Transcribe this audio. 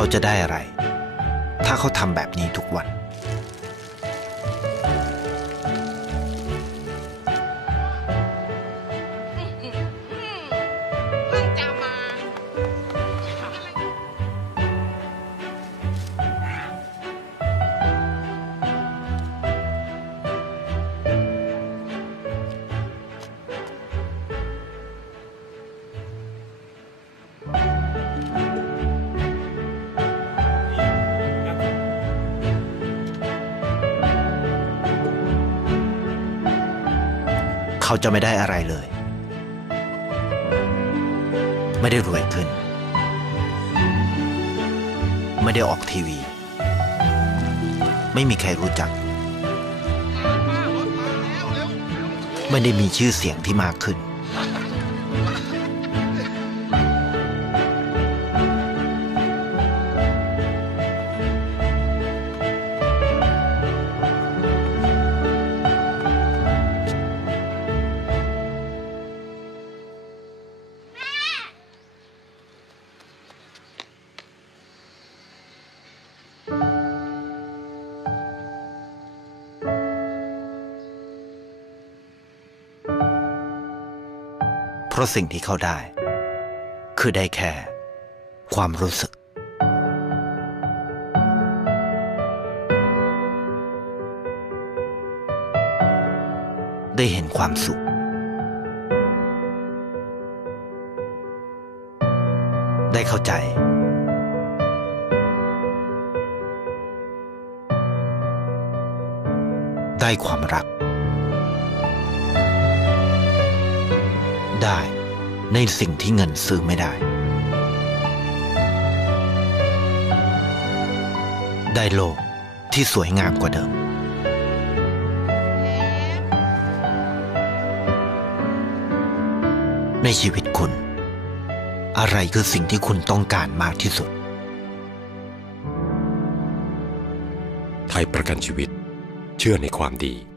เขาจะได้อะไรถ้าเขาทำแบบนี้ทุกวันเขาจะไม่ได้อะไรเลยไม่ได้รวยขึ้นไม่ได้ออกทีวีไม่มีใครรู้จักไม่ได้มีชื่อเสียงที่มากขึ้นเพราะสิ่งที่เขาได้คือได้แค่ความรู้สึกได้เห็นความสุขได้เข้าใจได้ความรักได้ในสิ่งที่เงินซื้อไม่ได้ได้โลกที่สวยงามกว่าเดิมในชีวิตคุณอะไรคือสิ่งที่คุณต้องการมากที่สุดไทยประกันชีวิตเชื่อในความดี